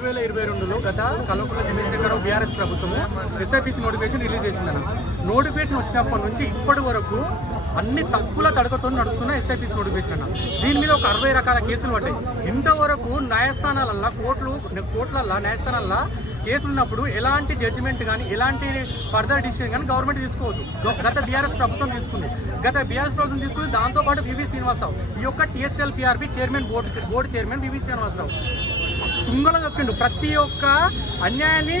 2022లో గత కల్వకుంట్ల చంద్రశేఖరరావు బీఆర్ఎస్ ప్రభుత్వము SIPC notification release చేసిందన్న. Notification వచ్చినప్పటి నుంచి ఇప్పటి వరకు అన్ని తప్పుల తడకతో నడుస్తున్న ఎస్ఐపిసి నోటిఫికేషన్ అన్న. దీని మీద ఒక 60 రకాల కేసులు పడ్డాయి. ఇంతవరకు న్యాయస్థానాలల్లో కోర్టులల్లో న్యాయస్థానాల్లో కేసులు ఉన్నప్పుడు ఎలాంటి జడ్జిమెంట్ కానీ ఎలాంటి ఫర్దర్ డిసిషన్ కానీ గవర్నమెంట్ తీసుకోవద్దు. గత బీఆర్ఎస్ ప్రభుత్వం తీసుకుంది. దాంతోపాటు వివి శ్రీనివాసరావు ఈ యొక్క TSLPRB చైర్మన్ బోర్డు చైర్మన్ వివి శ్రీనివాసరావు తుంగలో చెప్పిండు. ప్రతి ఒక్క అన్యాయాన్ని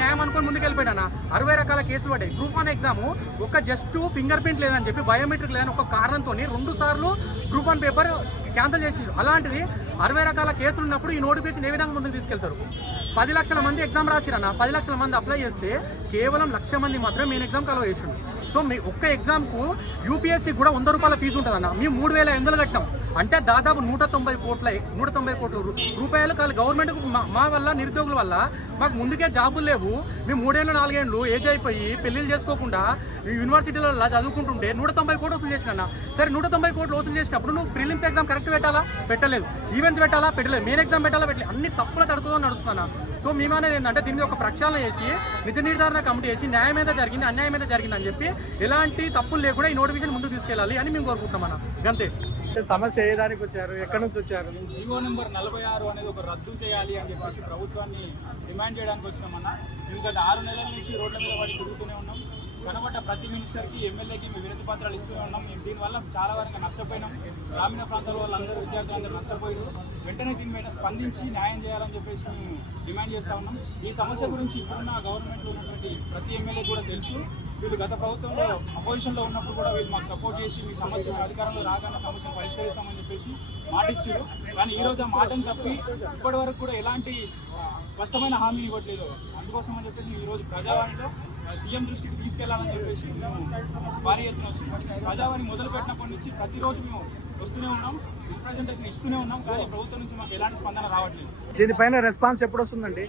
న్యాయం అనుకొని ముందుకెళ్ళిపోయినా 60 రకాల కేసులు పడ్డాయి. గ్రూప్ 1 ఎగ్జామ్ ఒక జస్ట్ ఫింగర్ ప్రింట్ లేదని చెప్పి బయోమెట్రిక్ లేదని ఒక కారణంతో 2 సార్లు గ్రూప్ 1 పేపర్ క్యాన్సిల్ చేసారు. అలాంటిది 60 రకాల కేసులు ఉన్నప్పుడు ఈ నోటిఫికేషన్ ఏ విధంగా ముందుకు తీసుకెళ్తారు? 10 లక్షల మంది ఎగ్జామ్ రాసిరన్న. 10 లక్షల మంది అప్లై చేస్తే కేవలం 1,00,000 మంది మాత్రమే మెయిన్ ఎగ్జామ్కి అలవ్ చేసిండు. సో మీ ఒక్క ఎగ్జామ్కు UPSC కూడా 100 రూపాయల ఫీజు ఉంటుందన్న. మేము 3,500 కట్టినాం. అంటే దాదాపు 190 కోట్ల రూపాయలు గవర్నమెంట్కు మా వల్ల నిరుద్యోగుల వల్ల మాకు ముందుకే జాబులు లేవు. మేము 3 ఏళ్ళు 4 ఏళ్ళు ఏజ్ అయిపోయి పెళ్లిళ్ళు చేసుకోకుండా యూనివర్సిటీలలో చదువుకుంటుంటే 190 కోట్లు వసూలు చేసిన. సరే 190 కోట్లు వసూలు చేసినప్పుడు నువ్వు ప్రిలిమ్స్ ఎగ్జామ్ కరెక్ట్ పెట్టాలా? పెట్టలేదు. ఈవెంట్స్ పెట్టాలా? పెట్టలేదు. మెయిన్ ఎగ్జామ్ పెట్టాలా? పెట్టలేదు. అన్ని తప్పుల తడుకుతో నడుస్తున్నా. సో మేమనేది ఏంటంటే దీని మీద ఒక ప్రక్షాళన చేసి నిధి నిర్ధారణ కమిటీ చేసి న్యాయం మీద జరిగింది అన్యాయం మీద జరిగింది అని చెప్పి ఎలాంటి తప్పులు లేకుండా ఈ నోటిఫికేషన్ ముందుకు తీసుకెళ్ళాలి అని మేము కోరుకుంటున్నాం అన్న. గంతే. సమస్య ఏ దానికి వచ్చారు? ఎక్కడి నుంచి వచ్చారు? జీవో నెంబర్ 46 అనేది ఒక రద్దు చేయాలి అని చెప్పేసి ప్రభుత్వాన్ని డిమాండ్ చేయడానికి వచ్చినామన్నా. ఇంకా 6 నెలల నుంచి రోడ్ల మీద పడి తిరుగుతూనే ఉన్నాం. కనబడ్డ ప్రతి మినిస్టర్కి ఎమ్మెల్యేకి మేము వినతి పత్రాలు ఇస్తూనే ఉన్నాం. మేము దీనివల్ల చాలా వరకు నష్టపోయినాం. గ్రామీణ ప్రాంతాల వాళ్ళందరూ విద్యార్థులందరూ నష్టపోయారు. వెంటనే దీని మీద స్పందించి న్యాయం చేయాలని చెప్పేసి మేము డిమాండ్ చేస్తూ ఉన్నాం. ఈ సమస్య గురించి ఇప్పుడున్న గవర్నమెంట్లో ఉన్నటువంటి ప్రతి ఎమ్మెల్యే కూడా తెలుసు. వీళ్ళు గత ప్రభుత్వంలో అపోజిషన్లో ఉన్నప్పుడు కూడా వీళ్ళు మాకు సపోర్ట్ చేసి మీ సమస్య అధికారంలో రాగానే సమస్యను పరిష్కరిస్తామని చెప్పేసి మాట ఇచ్చారు. కానీ ఈరోజు ఆ మాటను తప్పి ఇప్పటి వరకు కూడా ఎలాంటి స్పష్టమైన హామీని ఇవ్వట్లేదు. అందుకోసం అని చెప్పేసి ఈరోజు ప్రజావాణిలో సీఎం దృష్టికి తీసుకెళ్లాలని చెప్పేసి మేము భారీ ఎత్తున వచ్చినాం. ప్రజావాణి మొదలుపెట్టినప్పటి నుంచి ప్రతిరోజు మేము వస్తూనే ఉన్నాం, రిప్రజెంటేషన్ ఇస్తూనే ఉన్నాం. కానీ ప్రభుత్వం నుంచి మాకు ఎలాంటి స్పందన రావట్లేదు. దీనిపైన రెస్పాన్స్ ఎప్పుడు వస్తుందండి?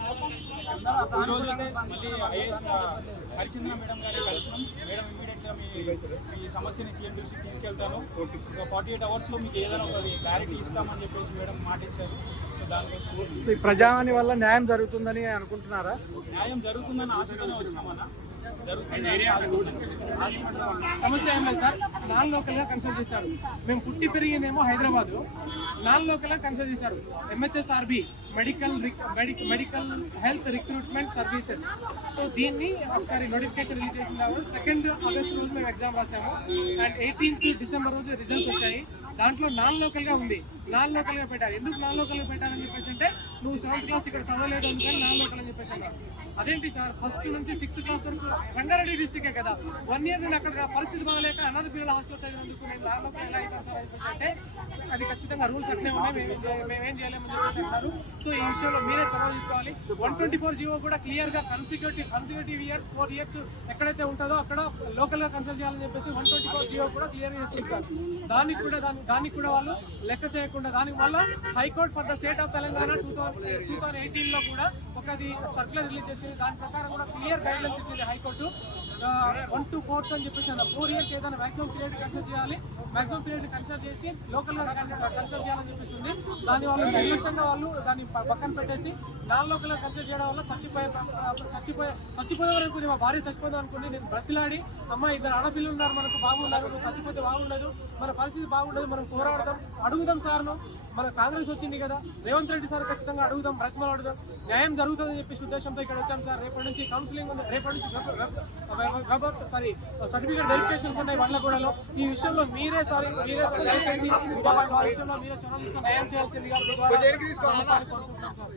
ఈరోజు మళ్ళీ హరిచంద్ర మేడం గారి కలిసినాం. మేడం ఇమీడియట్గా మీ సమస్యని సీఎం దృష్టికి తీసుకెళ్తాను, 48 అవర్స్లో మీకు ఏదైనా ఒక క్లారిటీ ఇస్తామని చెప్పేసి మేడం మాట ఇచ్చారు. ఈ ప్రజావాణి వల్ల న్యాయం జరుగుతుందని అనుకుంటున్నారా? న్యాయం జరుగుతుందని ఆశతోనే వచ్చినామన్నా. సమస్య ఏం లేదు సార్. నాన్ లోకల్గా కన్సల్ట్ చేశారు. మేము పుట్టి పెరిగిందేమో హైదరాబాద్. నాన్ లోకల్గా కన్సల్ట్ చేశారు. MHSRB medical health recruitment services. So దీన్ని ఒకసారి నోటిఫికేషన్ రిలీజ్ చేసిన 2 ఆగస్టు రోజు మేము ఎగ్జామ్ రాసాము. అండ్ 18 డిసెంబర్ రోజు రిజల్ట్స్ వచ్చాయి. దాంట్లో నాన్ లోకల్గా ఉంది. నాన్ లోకల్గా పెట్టారు. ఎందుకు నాన్ లోకల్గా పెట్టారని చెప్పేసి అంటే నువ్వు 7th క్లాస్ ఇక్కడ చదవలేదు అందుకని నాన్ లోకల్ అని చెప్పేసి అన్నారు. అదేంటి సార్, 1st నుంచి 6th క్లాస్ వరకు రంగారెడ్డి డిస్ట్రిక్టే కదా. 1 ఇయర్ నేను అక్కడ పరిస్థితి బాగాలేక అనాథ పిల్లల హాస్టల్ చదివినందుకు నేను నాన్ లోకల్ ఎలా అవుతాను సార్ అని చెప్పేసి అంటే అది ఖచ్చితంగా రూల్స్ అట్నే ఉన్నాయి, మేమేం చేయలేమని చెప్పేసి అంటారు. సో ఈ విషయంలో మీరే చొరవ తీసుకోవాలి. 124 జీవో కూడా క్లియర్గా కన్సిక్యూటివ్ ఇయర్స్ 4 ఇయర్స్ ఎక్కడైతే ఉంటుందో అక్కడ లోకల్గా కన్సల్ట్ చేయాలని చెప్పేసి 124 జీవో కూడా క్లియర్గా చెప్తుంది సార్. దానికి కూడా వాళ్ళు లెక్క చేయకుండా దానికి వల్ల high court for the state of Telangana 2018లో కూడా ఒకది సర్క్యులర్ రిలీజ్ చేసింది. దాని ప్రకారం కూడా క్లియర్ గైడ్లైన్స్ ఇచ్చింది హైకోర్టు. 1 to 4th అని చెప్పేసి 4 ఇయర్స్ ఏదైనా మ్యాక్సిమం పీరియడ్ కన్సల్ట్ చేయాలి. మ్యాక్సిమం పీరియడ్ కన్సల్ట్ చేసి లోకల్గా కన్సల్ట్ చేయాలని చెప్పేసి ఉంది. దాని వాళ్ళు నిర్లక్ష్యంగా వాళ్ళు దాన్ని పక్కన పెట్టేసి నాన్ లోకల్గా కన్సల్ట్ చేయడం వల్ల చచ్చిపోయే వరకు మా భార్య చచ్చిపోదాం అనుకుంది. నేను బ్రతిలాడి అమ్మ 2 ఆడపిల్లలు ఉన్నారు, మనకు బాబు ఉన్నారు, చచ్చిపోతే బాగుండదు, మన పరిస్థితి బాగుండదు, మనం పోరాడదాం, అడుగుదాం సార్ను. మన కాంగ్రెస్ వచ్చింది కదా, రేవంత్ రెడ్డి సార్ ఖచ్చితంగా అడుగుదాం, బ్రతిమలు అడుగుదాం, న్యాయం జరుగుతుందని చెప్పేసి ఉద్దేశంతో ఇక్కడ వచ్చాం సార్. రేపటి నుంచి కౌన్సిలింగ్ ఉంది, రేపటి నుంచి సర్టిఫికేట్ వెరిఫికేషన్స్ ఉన్నాయి వడ్లగూడలో. ఈ విషయంలో మీరే దయచేసి మా విషయంలో మీరే చొరవ తీసుకొని న్యాయం చేయాల్సిందిగా కోరుకుంటున్నాం సార్.